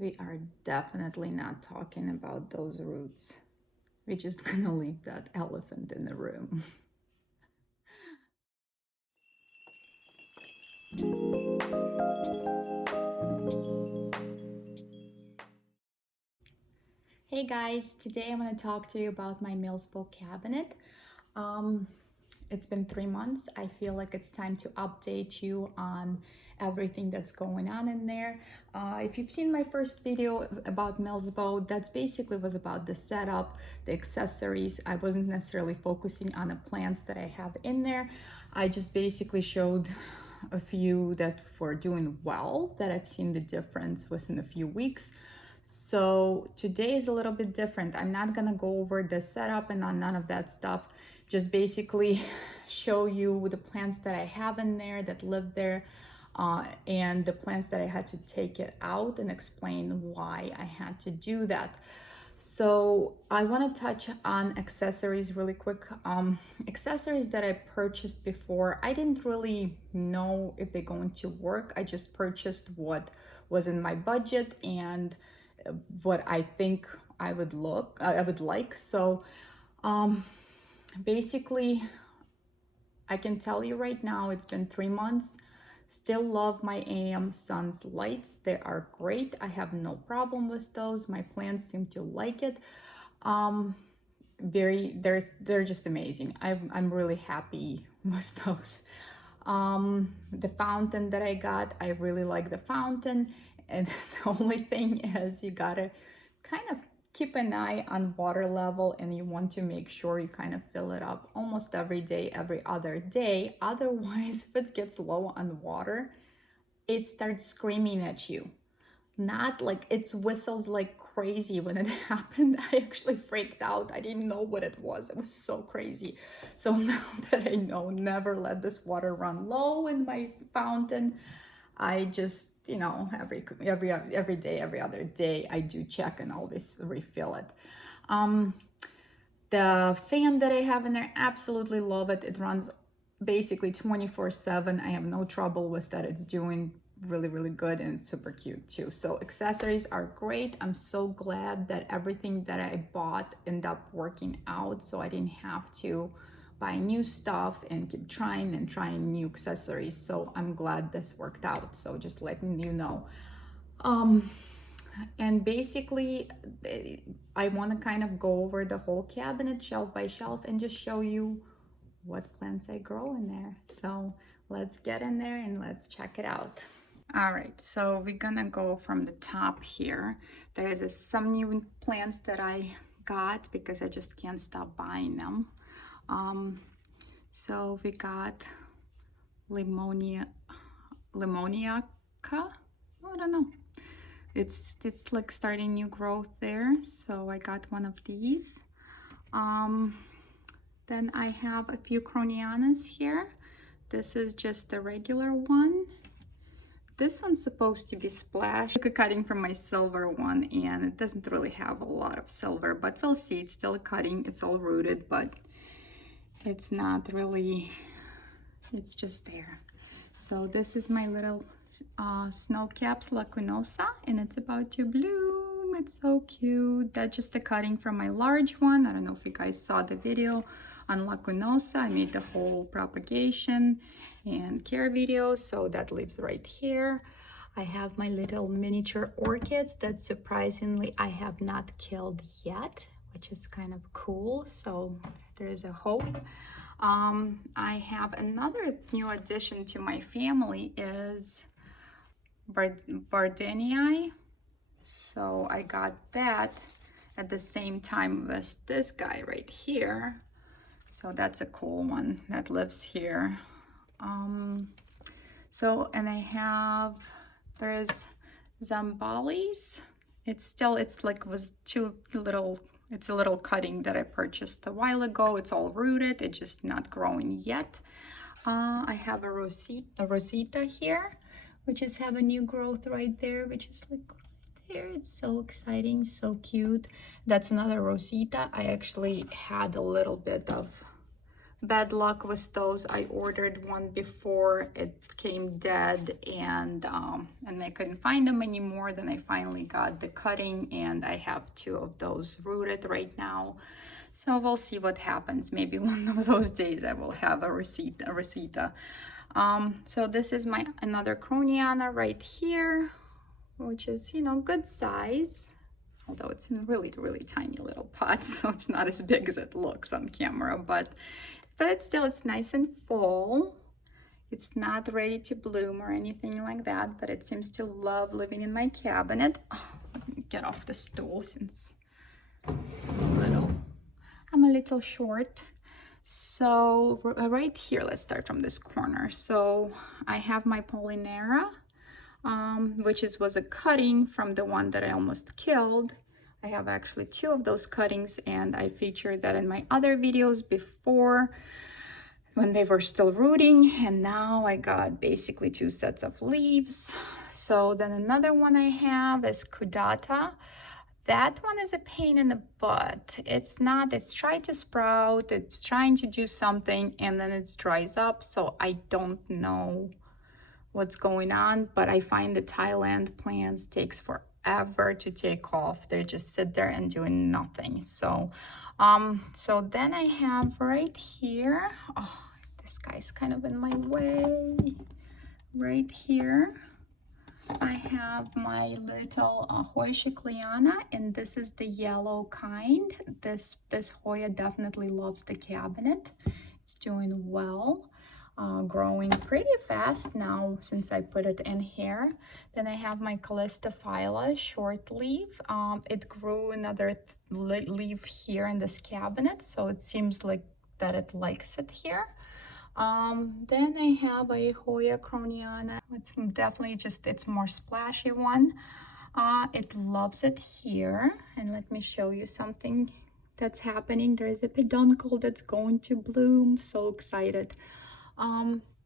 We are definitely not talking about those roots. We're just gonna leave that elephant in the room. Hey guys, today I'm going to talk to you about my Milsbo cabinet. It's been 3 months. I feel like it's time to update you on everything that's going on in there. If you've seen my first video about Milsbo, that's basically was about the setup, the accessories. I wasn't necessarily focusing on the plants that I have in there. I just basically showed a few that were doing well, that I've seen the difference within a few weeks. So today is a little bit different. I'm not gonna go over the setup and none of that stuff. Just basically show you the plants that I have in there that live there, and the plants that I had to take it out, and explain why I had to do that. So I want to touch on accessories really quick. Accessories that I purchased before, I didn't really know if they're going to work. I just purchased what was in my budget and what I think I would like. So basically, I can tell you right now, it's been 3 months. Still love my AM Suns lights. They are great. I have no problem with those. My plants seem to like it. They're just amazing. I'm really happy with those. The fountain that I got, I really like the fountain. And the only thing is, you gotta kind of keep an eye on water level, and you want to make sure you kind of fill it up almost every day, every other day. Otherwise, if it gets low on water, it starts screaming at you. Not like it whistles like crazy. When it happened, I actually freaked out. I didn't know what it was. It was so crazy. So now that I know, never let this water run low in my fountain. I just, every day, every other day, I do check and always refill it. The fan that I have in there, absolutely love it. It runs basically 24/7. I have no trouble with that. It's doing really, really good, and it's super cute too. So accessories are great. I'm so glad that everything that I bought ended up working out, so I didn't have to buy new stuff and keep trying new accessories. So I'm glad this worked out. So just letting you know. And basically, I want to kind of go over the whole cabinet shelf by shelf and just show you what plants I grow in there. So let's get in there and let's check it out. All right, so we're gonna go from the top here. There is some new plants that I got because I just can't stop buying them. So we got lemoniaca. I don't know. It's like starting new growth there. So I got one of these. Then I have a few Cronianas here. This is just the regular one. This one's supposed to be splashed. I took a cutting from my silver one, and it doesn't really have a lot of silver, but we'll see. It's still a cutting. It's all rooted, but it's not really, it's just there. So this is my little snow caps lacunosa, and it's about to bloom. It's so cute. That's just a cutting from my large one. I don't know if you guys saw the video on lacunosa. I made the whole propagation and care video, so that lives right here. I have my little miniature orchids that surprisingly I have not killed yet, which is kind of cool. So there is a hope. I have another new addition to my family is Eye. So I got that at the same time with this guy right here. So that's a cool one that lives here. So, and I have, there's Zombalys. It's like was two little, it's a little cutting that I purchased a while ago. It's all rooted. It's just not growing yet. I have a Rosita here, which is have a new growth right there, which is like there. It's so exciting, so cute. That's another Rosita. I actually had a little bit of bad luck with those. I ordered one before, it came dead, and I couldn't find them anymore. Then I finally got the cutting, and I have 2 of those rooted right now. So we'll see what happens. Maybe one of those days I will have a Rosita. So this is my another Croniana right here, which is, you know, good size. Although it's in a really, really tiny little pot, so it's not as big as it looks on camera, but it's still, it's nice and full. It's not ready to bloom or anything like that, but it seems to love living in my cabinet. Oh, let me get off the stool since I'm a little short. So right here, let's start from this corner. So I have my Paulinera, which was a cutting from the one that I almost killed. I have actually 2 of those cuttings, and I featured that in my other videos before when they were still rooting, and now I got basically 2 sets of leaves. So then another one I have is Kudata. That one is a pain in the butt. It's trying to sprout, it's trying to do something, and then it dries up, so I don't know what's going on, but I find the Thailand plants takes forever to take off. They just sit there and doing nothing. So so then I have right here, oh, this guy's kind of in my way. Right here I have my little Hoya Kliana, and this is the yellow kind. This Hoya definitely loves the cabinet. It's doing well. Growing pretty fast now since I put it in here. Then I have my Calistophylla short leaf. It grew another leaf here in this cabinet, so it seems like that it likes it here. Then I have a Hoya Cronian. It's definitely just, it's more splashy one. It loves it here, and let me show you something that's happening. There is a peduncle that's going to bloom. So excited.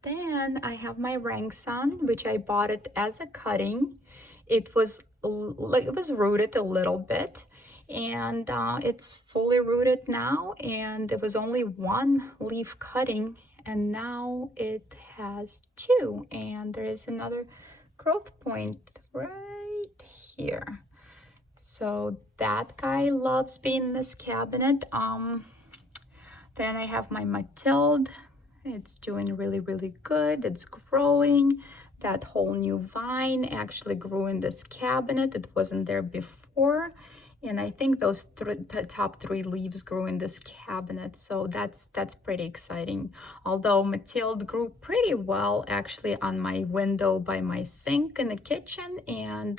Then I have my Rangsun, which I bought it as a cutting. It was rooted a little bit, and it's fully rooted now, and it was only 1 leaf cutting, and now it has 2, and there is another growth point right here. So that guy loves being in this cabinet. Then I have my Mathilde. It's doing really, really good. It's growing. That whole new vine actually grew in this cabinet. It wasn't there before. And I think those top 3 leaves grew in this cabinet. So that's pretty exciting. Although Mathilde grew pretty well actually on my window by my sink in the kitchen.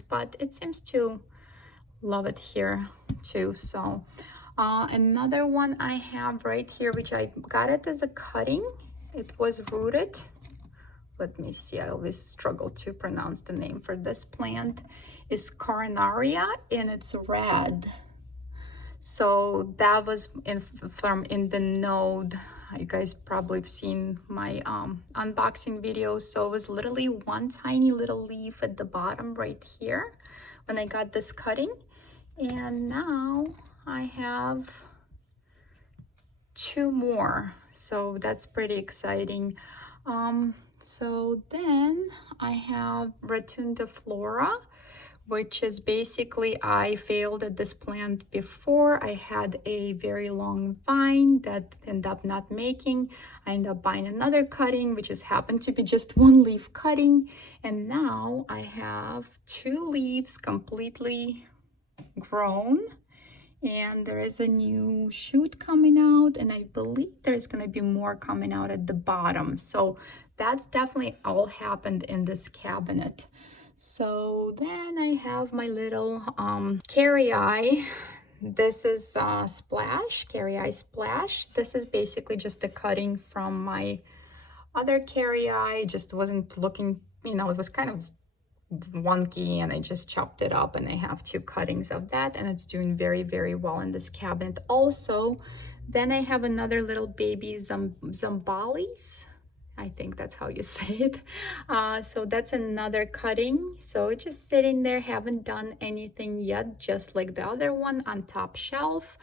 But it seems to love it here too. So another one I have right here, which I got it as a cutting. It was rooted. Let me see, I always struggle to pronounce the name for this plant. Is Coronaria, and it's red. So that was from in the node. You guys probably have seen my unboxing videos. So it was literally 1 tiny little leaf at the bottom right here when I got this cutting. And now I have 2 more, so that's pretty exciting. So then I have Rotunda Flora, which is basically, I failed at this plant before. I had a very long vine that ended up not making. I ended up buying another cutting, which just happened to be just 1 leaf cutting, and now I have 2 leaves completely grown, and there is a new shoot coming out, and I believe there's going to be more coming out at the bottom. So that's definitely all happened in this cabinet. So then I have my little Carry Eye. This is Splash, Carry Eye Splash. This is basically just a cutting from my other Carry Eye. Just wasn't looking, you know, it was kind of wonky, and I just chopped it up, and I have 2 cuttings of that, and it's doing very, very well in this cabinet also. Then I have another little baby Zombalys. I think that's how you say it. So that's another cutting. So it's just sitting there, haven't done anything yet, just like the other one on top shelf.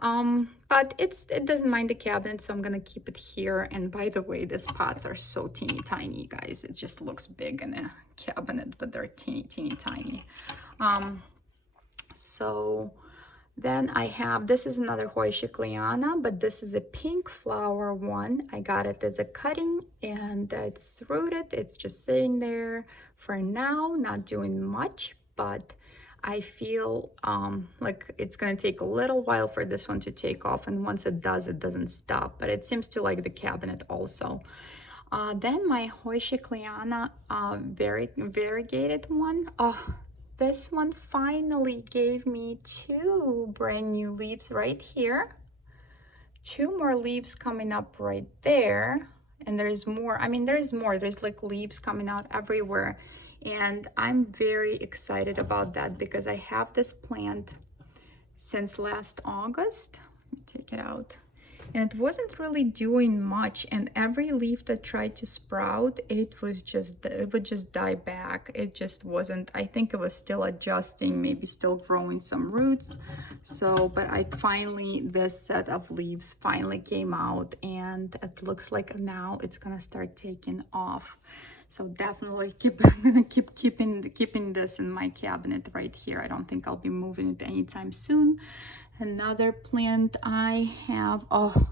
But it doesn't mind the cabinet, so I'm gonna keep it here. And by the way, these pots are so teeny tiny, guys. It just looks big in a cabinet, but they're teeny tiny. So then I have, this is another Hoya Kliana, but this is a pink flower one. I got it as a cutting and it's rooted. It's just sitting there for now, not doing much, but I feel like it's gonna take a little while for this one to take off, and once it does, it doesn't stop, but it seems to like the cabinet also. Then my Hoya Kliana variegated one. Oh, this one finally gave me 2 brand new leaves right here. 2 more leaves coming up right there. And there's more. I mean, there's more. There's like leaves coming out everywhere. And I'm very excited about that because I have this plant since last August. Let me take it out. And it wasn't really doing much, and every leaf that tried to sprout, it would just die back. It just wasn't, I think it was still adjusting, maybe still growing some roots. So, but I finally, this set of leaves finally came out, and it looks like now it's gonna start taking off. So definitely I'm gonna keep keeping this in my cabinet right here. I don't think I'll be moving it anytime soon. Another plant I have, oh,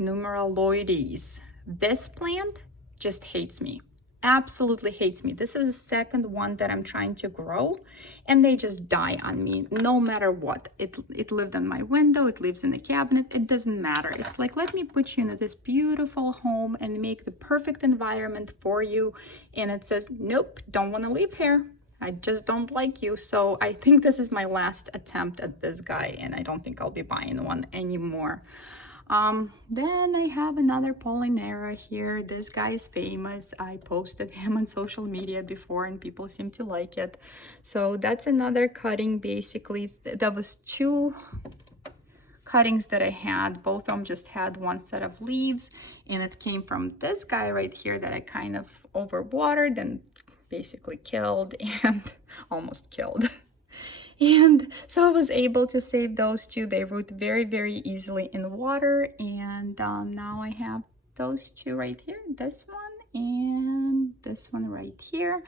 Numeraloides. This plant just hates me, absolutely hates me. This is the second one that I'm trying to grow, and they just die on me no matter what. It lived on my window, it lives in the cabinet, it doesn't matter. It's like, let me put you into this beautiful home and make the perfect environment for you, and it says, nope, don't want to live here. I just don't like you. So I think this is my last attempt at this guy, and I don't think I'll be buying one anymore. Then I have another Paulinera here. This guy is famous. I posted him on social media before and people seem to like it. So that's another cutting. Basically, that was 2 cuttings that I had. Both of them just had 1 set of leaves, and it came from this guy right here that I kind of overwatered and basically killed and almost killed. And so I was able to save those 2. They root very easily in water, and now I have those 2 right here, this one and this one right here.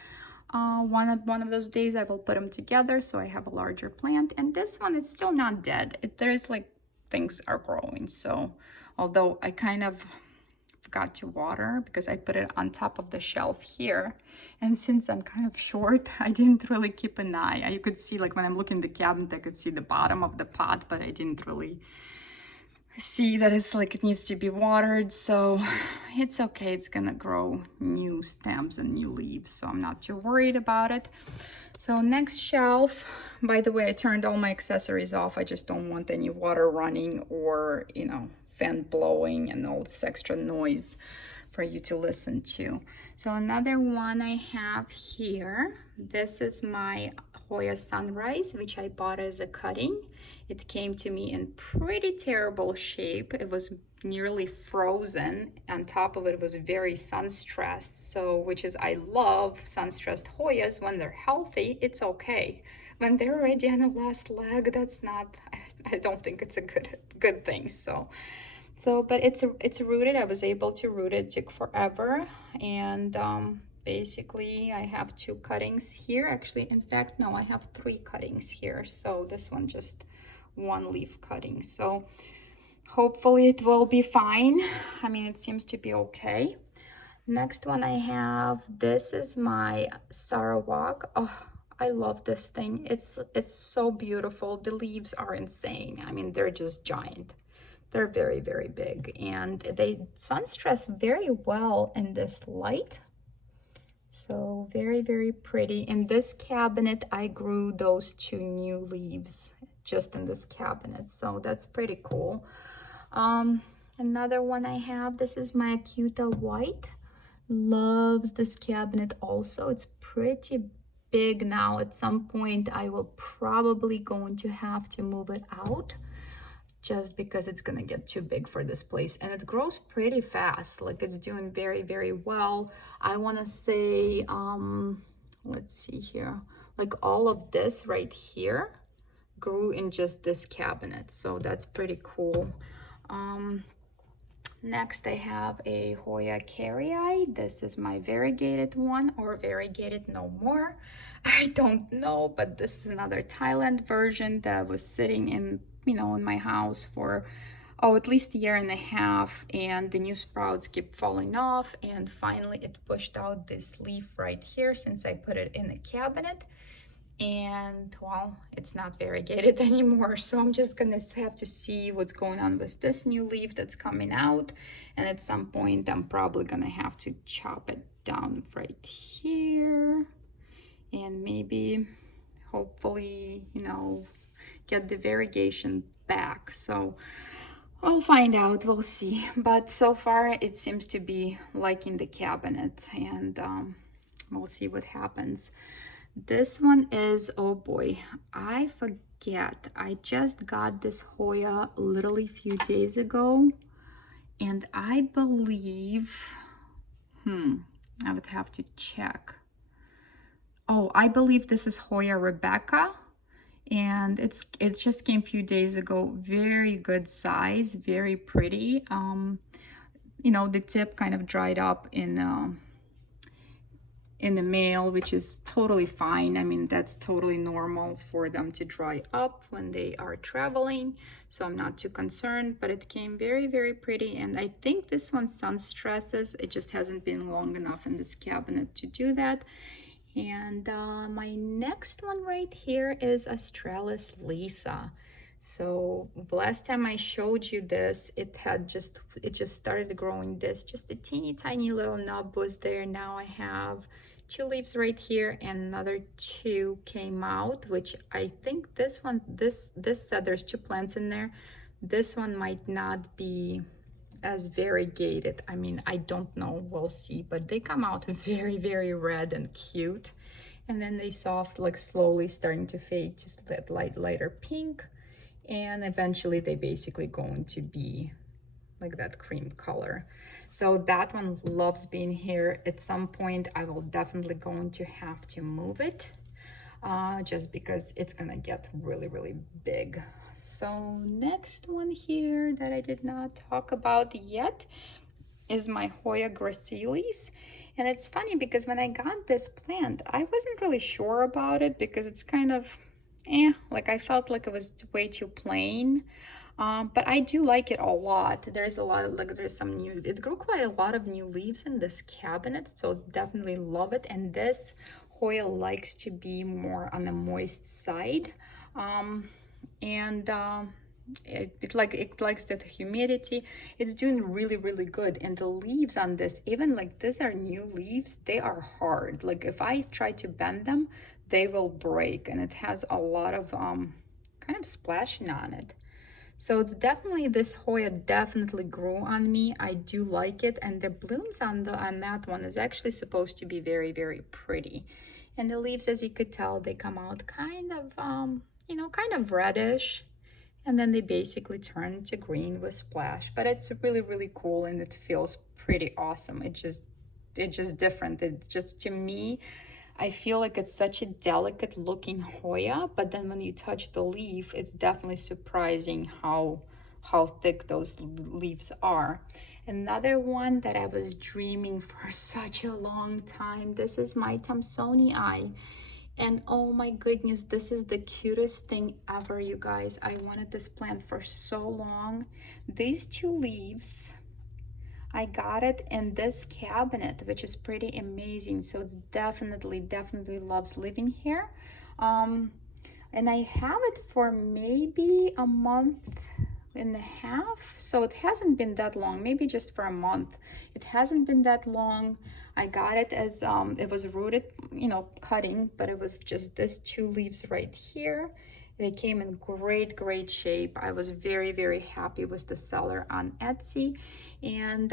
One of those days I will put them together so I have a larger plant. And this one, it's still not dead. There's like things are growing, so although I kind of forgot to water because I put it on top of the shelf here, and since I'm kind of short, I didn't really keep an eye. You could see, like when I'm looking at the cabinet, I could see the bottom of the pot, but I didn't really see that it's like it needs to be watered. So it's okay, it's gonna grow new stems and new leaves, so I'm not too worried about it. So next shelf, by the way, I turned all my accessories off. I just don't want any water running or, you know, fan blowing and all this extra noise for you to listen to. So another one I have here, this is my Hoya Sunrise, which I bought as a cutting. It came to me in pretty terrible shape. It was nearly frozen. On top of it was very sun stressed, so which is, I love sun stressed Hoyas. When they're healthy, it's okay. When they're already on the last leg, that's not, I don't think it's a good thing. So but it's rooted. I was able to root it. It took forever, and basically I have 2 cuttings here. Actually, in fact, no, I have 3 cuttings here. So this one just 1 leaf cutting. So hopefully it will be fine. I mean, it seems to be okay. Next one I have, this is my Sarawak. Oh, I love this thing. It's so beautiful. The leaves are insane. I mean, they're just giant. They're very big, and they sun stress very well in this light. So very pretty. In this cabinet, I grew those 2 new leaves just in this cabinet, so that's pretty cool. Another one I have, this is my Acuta White. Loves this cabinet also. It's pretty big now. At some point, I will probably going to have to move it out, just because it's gonna get too big for this place, and it grows pretty fast. Like, it's doing very well. I want to say let's see here, like all of this right here, grew in just this cabinet, so that's pretty cool. Next I have a Hoya Carry Eye. This is my variegated one, or variegated no more. I don't know, but this is another Thailand version that was sitting in, in my house for, oh, at least a year and a half, and the new sprouts keep falling off, and finally it pushed out this leaf right here since I put it in a cabinet. And well, it's not variegated anymore, so I'm just gonna have to see what's going on with this new leaf that's coming out, and at some point I'm probably gonna have to chop it down right here and maybe hopefully, get the variegation back. So I'll find out, we'll see. But so far it seems to be liking the cabinet, and we'll see what happens. This one is, oh boy, I forget. I just got this Hoya literally a few days ago, and I believe, I would have to check. Oh, I believe this is Hoya Rebecca, and it just came a few days ago. Very good size, very pretty. The tip kind of dried up in the mail, which is totally fine. I mean, that's totally normal for them to dry up when they are traveling, so I'm not too concerned. But it came very, very pretty, and I think this one sun stresses. It just hasn't been long enough in this cabinet to do that. And my next one right here is Australis Lisa. So last time I showed you this, it just started growing this, just a teeny tiny little nub was there. Now I have 2 leaves right here, and another 2 came out, which I think this one, this set, there's 2 plants in there. This one might not be as variegated. I mean, I don't know, we'll see, but they come out very, very red and cute, and then they soft, like slowly starting to fade to that lighter pink, and eventually they basically going to be like that cream color. So that one loves being here. At some point I will definitely going to have to move it, just because it's gonna get really, really big. So next one here that I did not talk about yet is my Hoya Gracilis. And it's funny because when I got this plant, I wasn't really sure about it because it's kind of like I felt like it was way too plain. But I do like it a lot. There's a lot of, like, there's some new, it grew quite a lot of new leaves in this cabinet, so definitely love it. And this Hoya likes to be more on the moist side. It likes that humidity. It's doing really, really good. And the leaves on this, even like these are new leaves, they are hard. Like if I try to bend them, they will break, and it has a lot of kind of splashing on it. So it's definitely, this Hoya definitely grew on me. I do like it, and the blooms on that one is actually supposed to be very, very pretty. And the leaves, as you could tell, they come out kind of kind of reddish, and then they basically turn into green with splash. But it's really, really cool, and it feels pretty awesome. It's just different. It's just, to me, I feel like it's such a delicate looking Hoya, but then when you touch the leaf, it's definitely surprising how thick those leaves are. Another one that I was dreaming for such a long time, this is my Tumsoni Eye. And oh my goodness, this is the cutest thing ever, you guys. I wanted this plant for so long. These 2 leaves, I got it in this cabinet, which is pretty amazing. So it's definitely loves living here. And I have it for maybe a month and a half, so it hasn't been that long, maybe just for a month. It hasn't been that long. I got it as it was rooted, cutting, but it was just this 2 leaves right here. They came in great shape. I was very, very happy with the seller on Etsy. And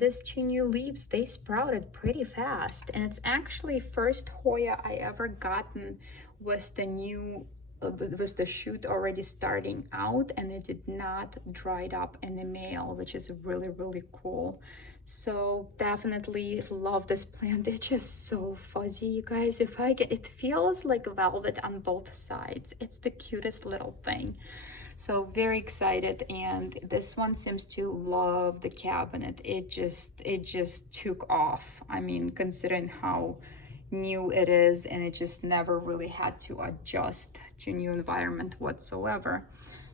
these 2 new leaves, they sprouted pretty fast. And it's actually first Hoya I ever gotten with the new, with the shoot already starting out, and it did not dried up in the mail, which is really, really cool. So definitely love this plant. It's just so fuzzy, you guys. If I get, it feels like velvet on both sides. It's the cutest little thing. So very excited, and this one seems to love the cabinet. It just took off. I mean, considering how new it is, and it just never really had to adjust to new environment whatsoever.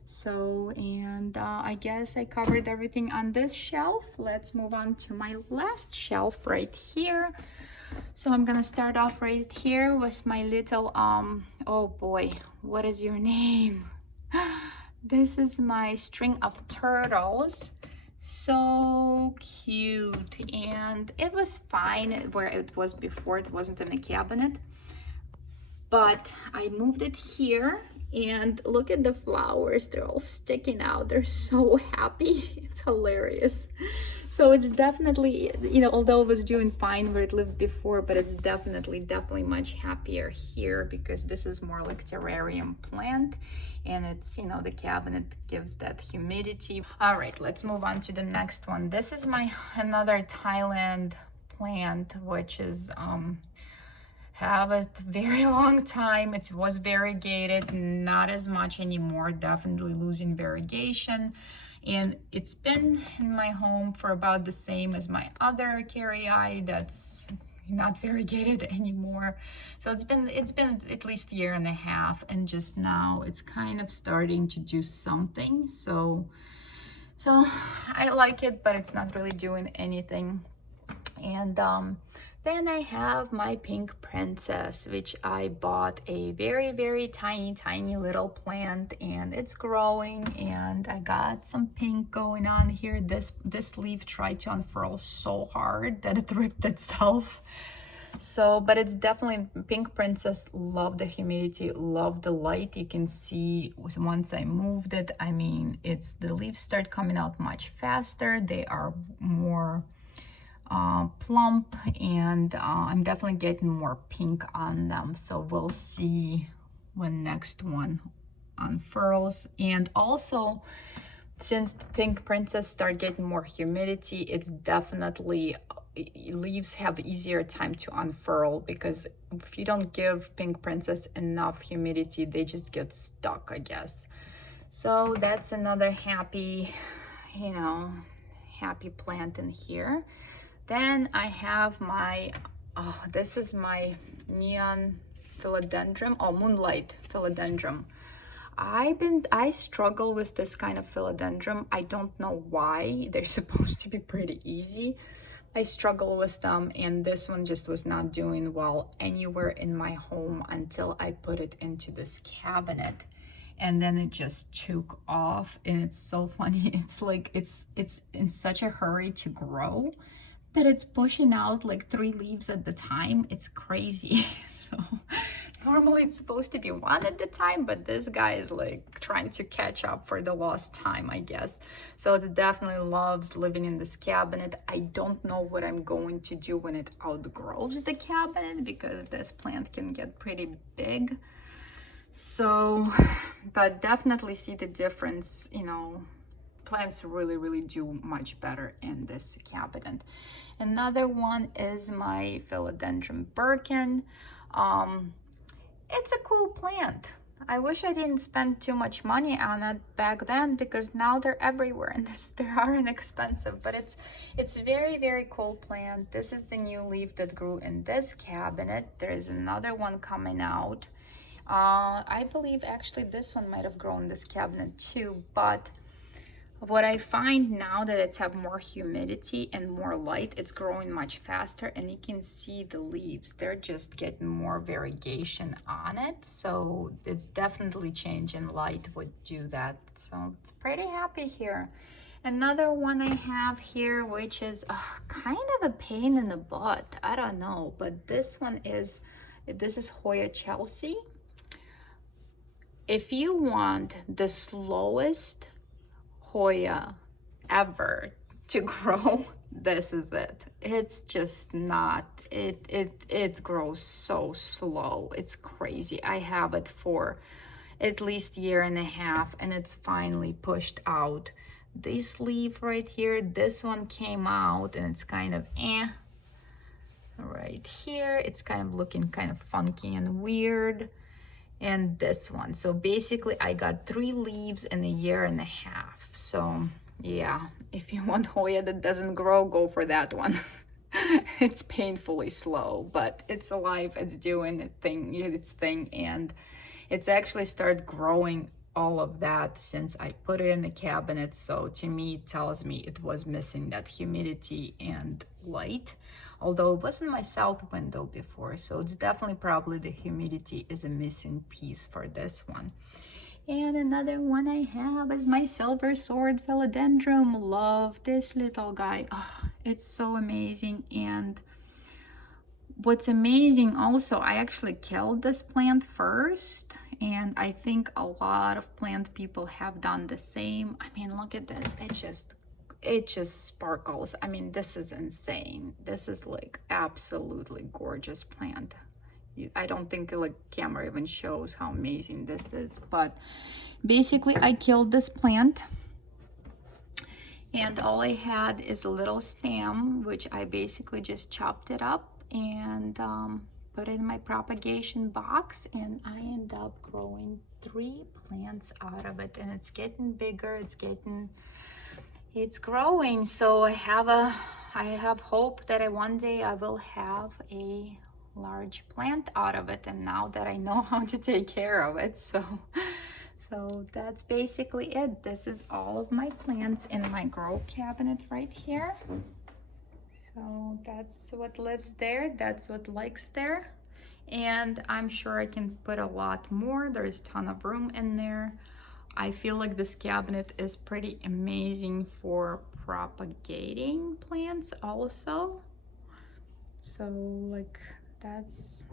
So, and I guess I covered everything on this shelf. Let's move on to my last shelf right here. So I'm gonna start off right here with my little oh boy, what is your name? This is my string of turtles. So cute, and it was fine where it was before. It wasn't in the cabinet, but I moved it here, and look at the flowers. They're all sticking out. They're so happy. It's hilarious. So it's definitely, you know, although it was doing fine where it lived before, but it's definitely much happier here because this is more like terrarium plant, and it's, you know, the cabinet gives that humidity. All right, let's move on to the next one. This is my another Thailand plant, which is have a very long time. It was variegated, not as much anymore, definitely losing variegation. And it's been in my home for about the same as my other Carry Eye that's not variegated anymore. So it's been at least a year and a half, and just now it's kind of starting to do something. So I like it, but it's not really doing anything. And then I have my pink princess, which I bought a very tiny little plant, and it's growing, and I got some pink going on here. This leaf tried to unfurl so hard that it ripped itself. So, but it's definitely pink princess. Love the humidity, love the light. You can see once I moved it, I mean, it's the leaves start coming out much faster. They are more plump, and I'm definitely getting more pink on them. So we'll see when next one unfurls. And also, since the pink princess start getting more humidity, it's definitely leaves have easier time to unfurl, because if you don't give pink princess enough humidity, they just get stuck, I guess. So that's another happy, you know, happy plant in here. Then I have my, oh, this is my neon philodendron, oh, Moonlight philodendron. I struggle with this kind of philodendron. I don't know why. They're supposed to be pretty easy. I struggle with them, and this one just was not doing well anywhere in my home until I put it into this cabinet. And then it just took off, and it's so funny. It's like it's in such a hurry to grow that it's pushing out like 3 leaves at the time. It's crazy. So normally it's supposed to be 1 at the time, but this guy is like trying to catch up for the lost time, I guess. So it definitely loves living in this cabinet. I don't know what I'm going to do when it outgrows the cabinet, because this plant can get pretty big. So, but definitely see the difference, you know, plants really do much better in this cabinet. Another one is my Philodendron Birkin. It's a cool plant. I wish I didn't spend too much money on it back then, because now they're everywhere and they are inexpensive, but it's very cool plant. This is the new leaf that grew in this cabinet. There's another one coming out. I believe actually this one might have grown in this cabinet too, but what I find now that it's have more humidity and more light, it's growing much faster, and you can see the leaves, they're just getting more variegation on it. So it's definitely changing. Light would do that. So it's pretty happy here. Another one I have here, which is kind of a pain in the butt, I don't know, but this is Hoya Chelsea. If you want the slowest Hoya ever to grow, this is it. It's just not, it grows so slow. It's crazy. I have it for at least 1.5 years, and it's finally pushed out this leaf right here, this one came out and it's kind of right here, it's kind of looking kind of funky and weird. And this one, so basically I got 3 leaves in a year and a half. So yeah, if you want Hoya that doesn't grow, go for that one. It's painfully slow, but it's alive, it's doing its thing, and it's actually started growing all of that since I put it in the cabinet. So to me, it tells me it was missing that humidity and light, although it wasn't my south window before. So it's definitely probably the humidity is a missing piece for this one. And another one I have is my silver sword Philodendrum. Love this little guy. Oh, it's so amazing. And what's amazing also, I actually killed this plant first, and I think a lot of plant people have done the same. I mean, look at this. It just sparkles. I mean, this is insane. This is like absolutely gorgeous plant. I don't think like camera even shows how amazing this is, but basically I killed this plant, and all I had is a little stem, which I basically just chopped it up and put it in my propagation box, and I end up growing 3 plants out of it, and it's getting bigger, it's growing. So I have hope that one day I will have a large plant out of it, and now that I know how to take care of it, so that's basically it. This is all of my plants in my grow cabinet right here. So that's what lives there, that's what likes there, and I'm sure I can put a lot more. There's a ton of room in there. I feel like this cabinet is pretty amazing for propagating plants also. So like that's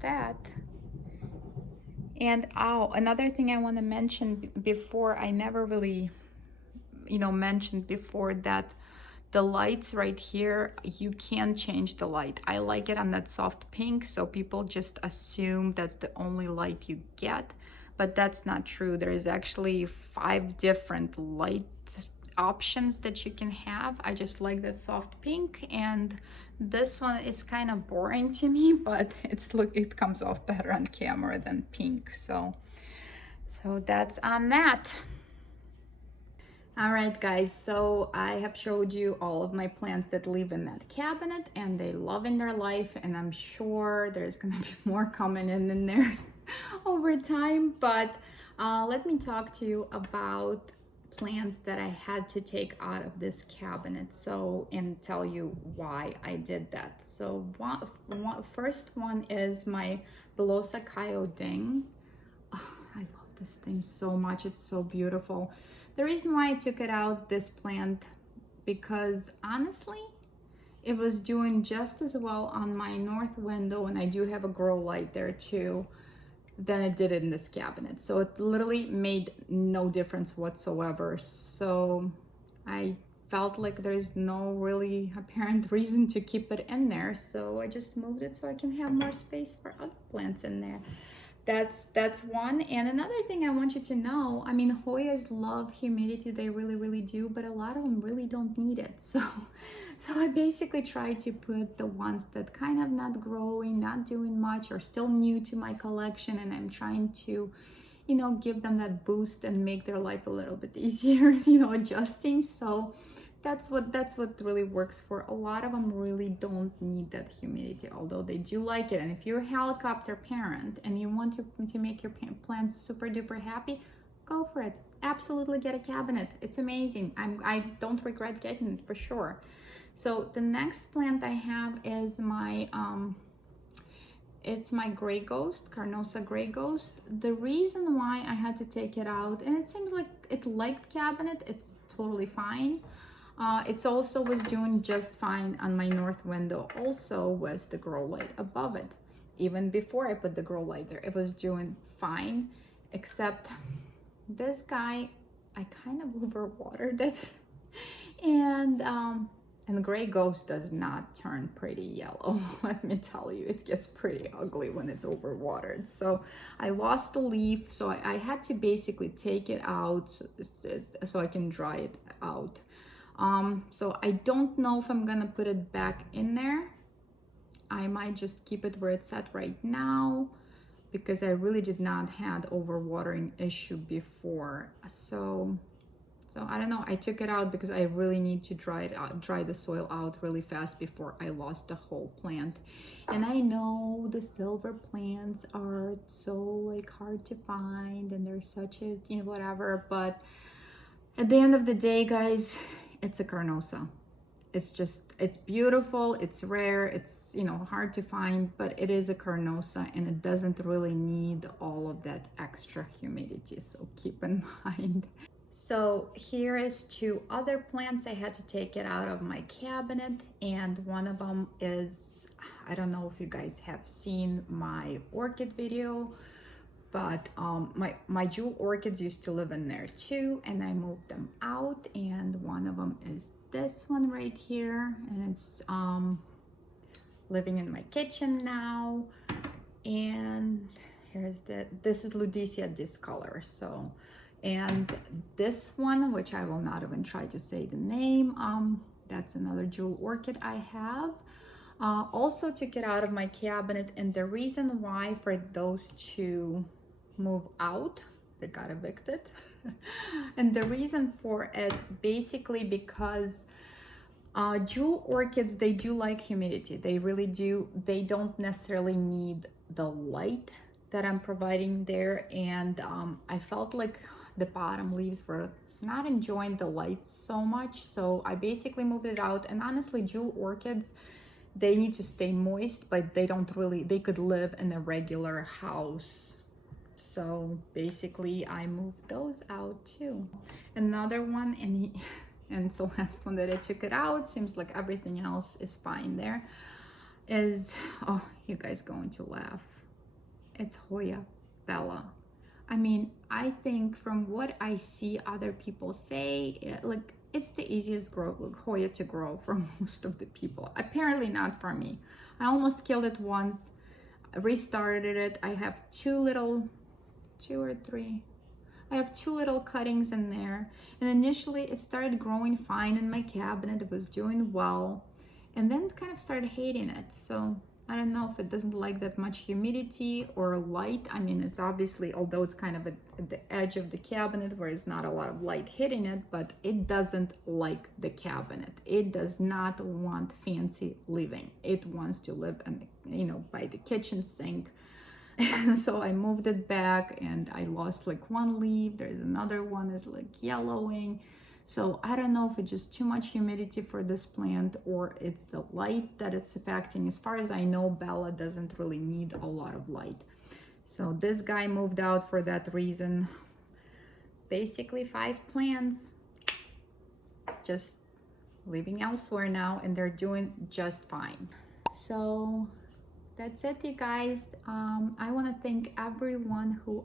that. And another thing I want to mention before, I never really mentioned before, that the lights right here, you can change the light. I like it on that soft pink, so people just assume that's the only light you get, but that's not true. There's actually 5 different light options that you can have. I just like that soft pink, and this one is kind of boring to me, but it comes off better on camera than pink. So that's on that. All right, guys, so I have showed you all of my plants that live in that cabinet, and they love in their life, and I'm sure there's gonna be more coming in there over time. But let me talk to you about plants that I had to take out of this cabinet, and tell you why I did that. So first one is my Belosa Kyoding. Oh, I love this thing so much, it's so beautiful. The reason why I took it out, this plant, because honestly it was doing just as well on my north window, and I do have a Growlight there too, than it did in this cabinet. So it literally made no difference whatsoever. So I felt like there's no really apparent reason to keep it in there, so I just moved it so I can have more space for other plants in there. That's one. And another thing I want you to know, I mean, Hoyas love humidity, they really do, but a lot of them really don't need it. So I basically try to put the ones that kind of not growing, not doing much, or still new to my collection, and I'm trying to give them that boost and make their life a little bit easier, adjusting. So that's what really works. For a lot of them really don't need that humidity, although they do like it. And if you're a helicopter parent and you want to make your plants super duper happy, go for it. Absolutely get a cabinet, it's amazing. I don't regret getting it, for sure. So the next plant I have is my it's my Gray Ghost, Carnosa Gray Ghost. The reason why I had to take it out, and it seems like it liked cabinet, it's totally fine. It's also was doing just fine on my north window. Also was the Growlight above it. Even before I put the Growlight there, it was doing fine, except this guy, I kind of overwatered it. And And gray ghost does not turn pretty yellow. Let me tell you, it gets pretty ugly when it's overwatered. So I lost the leaf, so I had to basically take it out so I can dry it out. So I don't know if I'm gonna put it back in there. I might just keep it where it's at right now, because I really did not had overwatering issue before. So I don't know, I took it out because I really need to dry the soil out really fast before I lost the whole plant. And I know the silver plants are so like hard to find, and they're such a, you know, whatever, but at the end of the day, guys, it's a carnosa. It's just, it's beautiful, it's rare, it's, you know, hard to find, but it is a carnosa, and it doesn't really need all of that extra humidity, so keep in mind. So here is two other plants I had to take it out of my cabinet, and one of them is, I don't know if you guys have seen my orchid video, but my jewel orchids used to live in there too, and I moved them out, and one of them is this one right here, and it's living in my kitchen now. And here's this is Ludicea discolor. So, and this one, which I will not even try to say the name, that's another jewel orchid I have. Also took it out of my cabinet, and the reason why for those two move out, they got evicted. And the reason for it, basically because jewel orchids, they do like humidity, they really do. They don't necessarily need the light that I'm providing there, and I felt like the bottom leaves were not enjoying the light so much, so I basically moved it out. And honestly, jewel orchids, they need to stay moist, but they don't really, they could live in a regular house. So basically I moved those out too. Another one, and it's the last one that I took it out, seems like everything else is fine there, is, oh, you guys going to laugh, it's Hoya Bella. I mean, I think from what I see other people say, like, it's the easiest Hoya to grow for most of the people. Apparently not for me. I almost killed it once, restarted it. I have two or three. I have two little cuttings in there, and initially it started growing fine in my cabinet. It was doing well, and then kind of started hating it. So I don't know if it doesn't like that much humidity or light. I mean, it's obviously, although it's kind of at the edge of the cabinet where it's not a lot of light hitting it, but it doesn't like the cabinet. It does not want fancy living. It wants to live in, you know, by the kitchen sink. And so I moved it back, and I lost like one leaf. There's another one is like yellowing. So I don't know if it's just too much humidity for this plant, or it's the light that it's affecting. As far as I know, Bella doesn't really need a lot of light. So this guy moved out for that reason. Basically 5 plants just living elsewhere now, and they're doing just fine. So that's it, you guys. I want to thank everyone who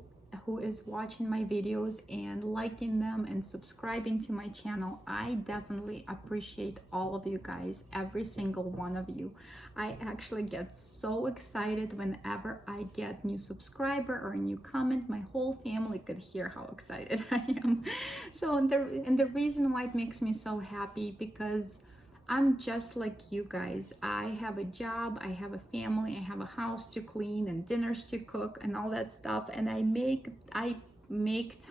is watching my videos and liking them and subscribing to my channel. I definitely appreciate all of you guys, every single one of you. I actually get so excited whenever I get new subscriber or a new comment. My whole family could hear how excited I am. So and the reason why it makes me so happy, because I'm just like you guys. I have a job, I have a family, I have a house to clean and dinners to cook and all that stuff, and I make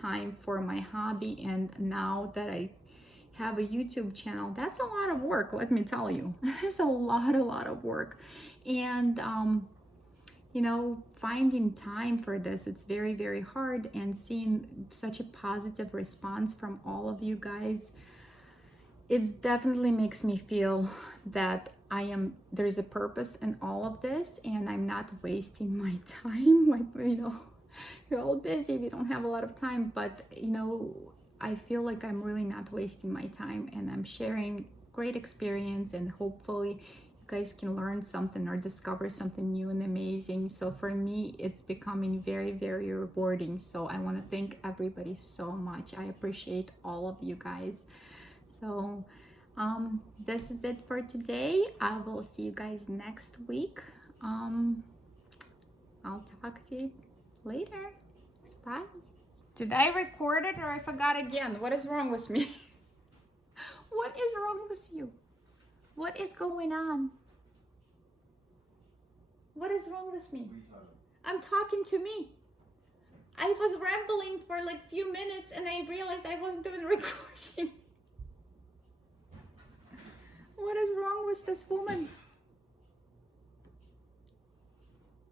time for my hobby. And now that I have a YouTube channel, that's a lot of work, let me tell you. It's a lot of work. And you know, finding time for this, it's very hard, and seeing such a positive response from all of you guys, it definitely makes me feel that there's a purpose in all of this, and I'm not wasting my time. Like, you know, you're all busy, we don't have a lot of time, but you know, I feel like I'm really not wasting my time, and I'm sharing great experience, and hopefully you guys can learn something or discover something new and amazing. So for me, it's becoming very rewarding. So I want to thank everybody so much. I appreciate all of you guys. So This is it for today. I will see you guys next week. I'll talk to you later. Bye. Did I record it or I forgot again? What is wrong with me? What is wrong with you? What is going on? What is wrong with me? I'm talking to me. I was rambling for like a few minutes and I realized I wasn't even recording. What is wrong with this woman?